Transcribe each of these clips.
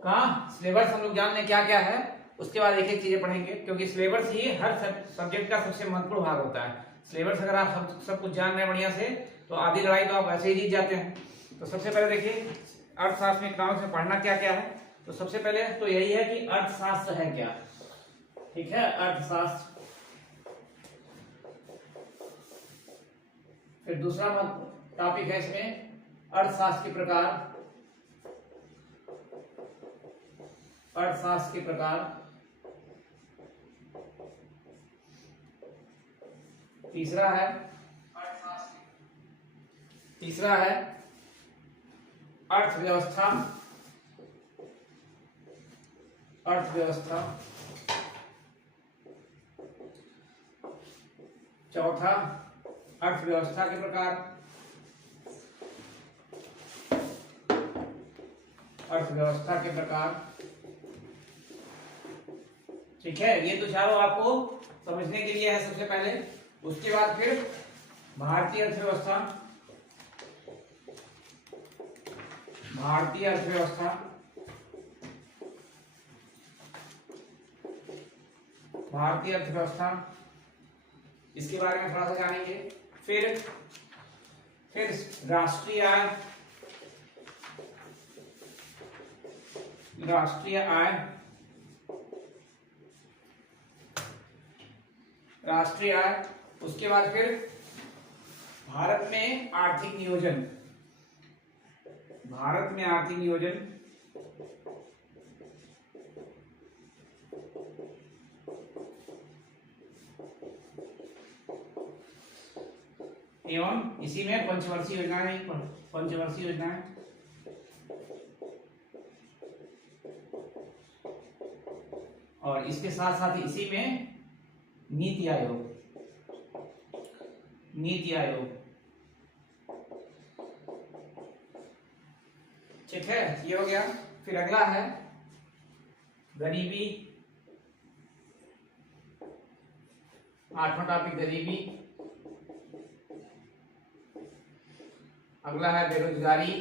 का सिलेबस हम लोग जान लें क्या क्या है, उसके बाद एक एक चीजें पढ़ेंगे, क्योंकि सिलेबस ही हर सब्जेक्ट का सबसे महत्वपूर्ण भाग होता है। सिलेबस अगर आप सब कुछ जान रहे हैं बढ़िया से तो आधी लड़ाई तो आप ऐसे ही जीत जाते हैं। तो सबसे पहले देखिए अर्थशास्त्र में इकोनॉमिक्स में पढ़ना क्या क्या है। तो सबसे पहले तो यही है कि अर्थशास्त्र है क्या, ठीक है, अर्थशास्त्र। फिर दूसरा टॉपिक है इसमें अर्थशास्त्र के प्रकार, अर्थशास्त्र के प्रकार। तीसरा है अर्थव्यवस्था, अर्थव्यवस्था। चौथा अर्थव्यवस्था के प्रकार, अर्थव्यवस्था के प्रकार, ठीक है। ये तो चारों आपको समझने के लिए है सबसे पहले। उसके बाद फिर भारतीय अर्थव्यवस्था, भारतीय अर्थव्यवस्था, भारतीय अर्थव्यवस्था, इसके बारे में थोड़ा सा जानेंगे। फिर राष्ट्रीय आय, राष्ट्रीय आय, राष्ट्रीय आय। उसके बाद फिर भारत में आर्थिक नियोजन, भारत में आर्थिक नियोजन। एवं इसी में पंचवर्षीय योजनाएं, पंचवर्षीय योजनाएं। और इसके साथ साथ इसी में नीति आयोग, नीति आयोग, ठीक है, ये हो गया। फिर अगला है गरीबी, आठवां टॉपिक गरीबी। अगला है बेरोजगारी,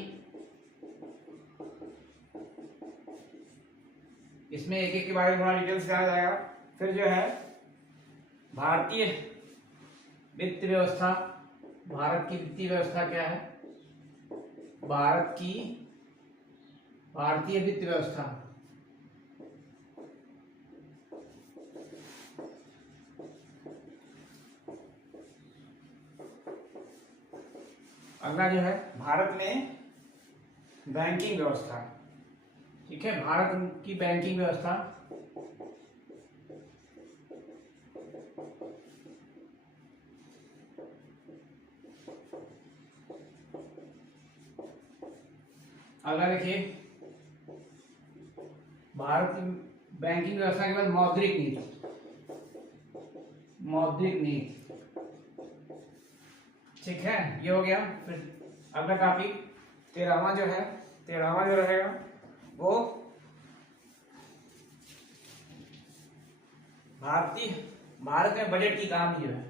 इसमें एक एक के बारे में थोड़ा डिटेल से जाना जाएगा। फिर जो है भारतीय वित्त व्यवस्था, भारत की वित्तीय व्यवस्था क्या है, भारत की भारतीय वित्त व्यवस्था। अगला जो है भारत में बैंकिंग व्यवस्था, ठीक है, भारत की बैंकिंग व्यवस्था। अगला देखिए भारत की बैंकिंग व्यवस्था के बाद मौद्रिक नीति, मौद्रिक नीति, ठीक है, ये हो गया। फिर अगला टॉपिक 13वां जो है, 13वां जो रहेगा वो भारत में बजट की कहानी जो है,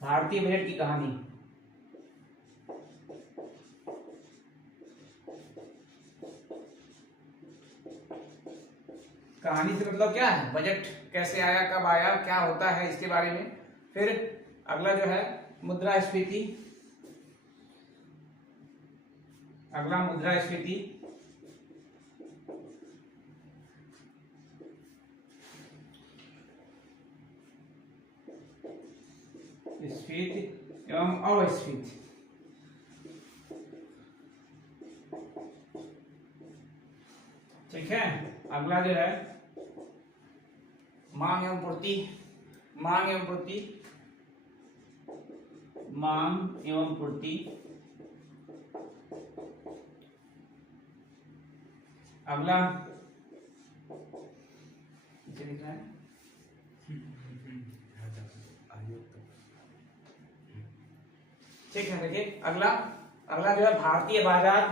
भारतीय बजट की कहानी। कहानी से मतलब क्या है, बजट कैसे आया, कब आया, क्या होता है, इसके बारे में। फिर अगला जो है मुद्रास्फीति, अगला मुद्रास्फीति, स्फीति एवं अस्फीति, ठीक है। अगला जो है मांग एवं पूर्ति, मांग एवं पूर्ति, मांग एवं पूर्ति। अगला इसे लिखना है, ठीक है। देखिए अगला अगला जो है भारतीय बाजार,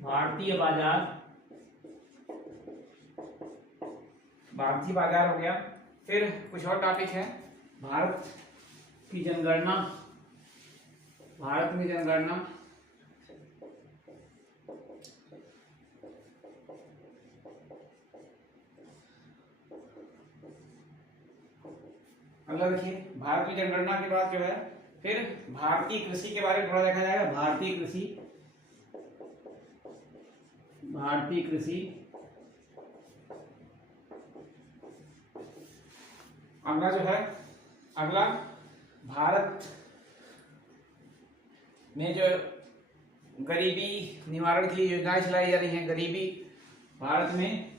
भारतीय बाजार, भारतीय बाजार हो गया। फिर कुछ और टॉपिक है भारत की जनगणना, भारत में जनगणना। अगला देखिए, भारत में जनगणना के बाद जो है फिर भारतीय कृषि के बारे में थोड़ा देखा जाएगा। भारतीय कृषि अगला जो है, अगला भारत में जो गरीबी निवारण के लिए योजनाएं चलाई जा रही हैं, गरीबी, भारत में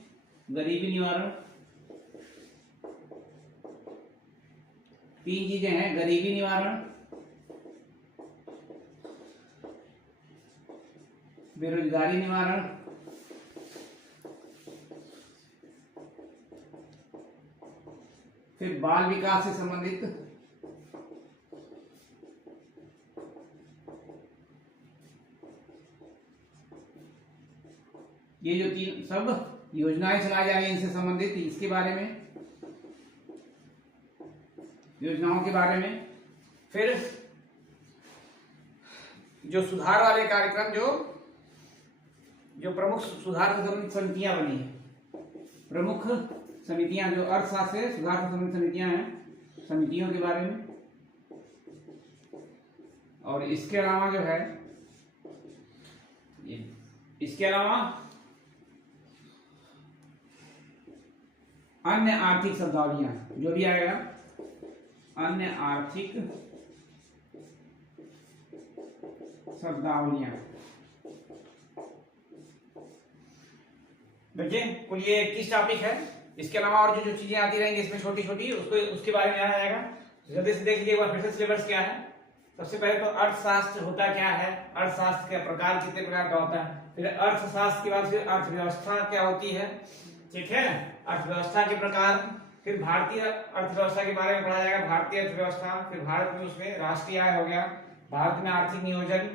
गरीबी निवारण, 3 चीजें हैं, गरीबी निवारण, बेरोजगारी निवारण, फिर बाल विकास से संबंधित ये जो 3 सब योजनाएं चलाई जा रही हैं इनसे संबंधित, इसके बारे में, योजनाओं के बारे में। फिर जो सुधार वाले कार्यक्रम, जो प्रमुख सुधार से संबंधित समितियां बनी है, प्रमुख समितियां जो अर्थशास्त्र से सुधार से संबंधित समितियां हैं, समितियों के बारे में। और इसके अलावा जो है, इसके अलावा अन्य आर्थिक शब्दावलियां जो भी आएगा, अन्य आर्थिक शब्दावलियां। देखिए कुल ये 21 टॉपिक है। इसके अलावा और जो चीजें आती रहेंगी इसमें छोटी छोटी, उसके बारे में आया जाएगा। जल्दी से देख लीजिए एक बार फिर से सिलेबस क्या है। सबसे पहले तो अर्थशास्त्र होता क्या है, अर्थशास्त्र के प्रकार कितने प्रकार का होता है, फिर अर्थशास्त्र के बाद फिर अर्थव्यवस्था क्या होती है, ठीक है, अर्थव्यवस्था के प्रकार, फिर भारतीय अर्थव्यवस्था के बारे में पढ़ा जाएगा, भारतीय अर्थव्यवस्था, फिर भारत में उसमें राष्ट्रीय आय हो गया, भारत में आर्थिक नियोजन,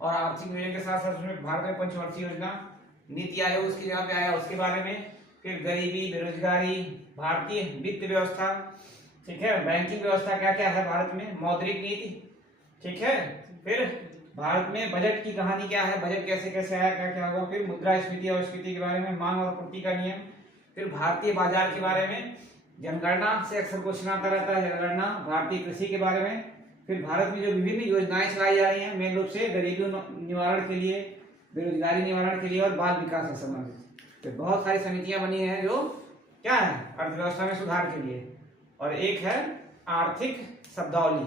और आर्थिक नियोजन के साथ साथ उसमें भारत में पंचवर्षीय योजना, नीति आयोग उसकी जगह पे आया, उसके बारे में, फिर गरीबी, बेरोजगारी, भारतीय वित्त व्यवस्था, ठीक है, बैंकिंग व्यवस्था क्या क्या है भारत में, मौद्रिक नीति, ठीक है, फिर भारत में बजट की कहानी क्या है, बजट कैसे कैसे आया, क्या क्या होगा, फिर मुद्रास्फीति और स्फीति के बारे में, मांग और पूर्ति का नियम, फिर भारतीय बाजार के बारे में, जनगणना से अक्सर क्वेश्चन आता रहता है, जनगणना, भारतीय कृषि के बारे में, फिर भारत में जो विभिन्न योजनाएं चलाई जा रही हैं मेन रूप से गरीबी निवारण के लिए, बेरोजगारी निवारण के लिए और बाल विकास से संबंधित, तो बहुत सारी समितियां बनी हैं जो क्या है, अर्थव्यवस्था में सुधार के लिए, और एक है आर्थिक शब्दावली,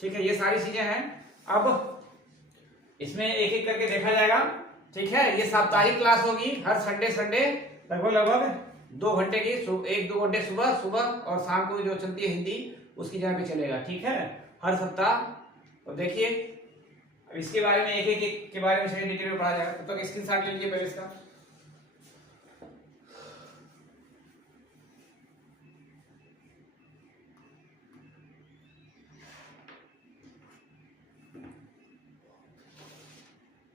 ठीक है, ये सारी चीजें हैं। अब इसमें एक एक करके देखा जाएगा, ठीक है। ये साप्ताहिक क्लास होगी हर संडे लगभग 2 घंटे की, 1-2 घंटे सुबह और शाम को जो चलती है हिंदी उसकी जगह पे चलेगा, ठीक है, हर सप्ताह। तो देखिए इसके बारे में एक के बारे में सही डिटेल में पढ़ा जाएगा। तो स्क्रीनशॉट ले लीजिए पहले इसका।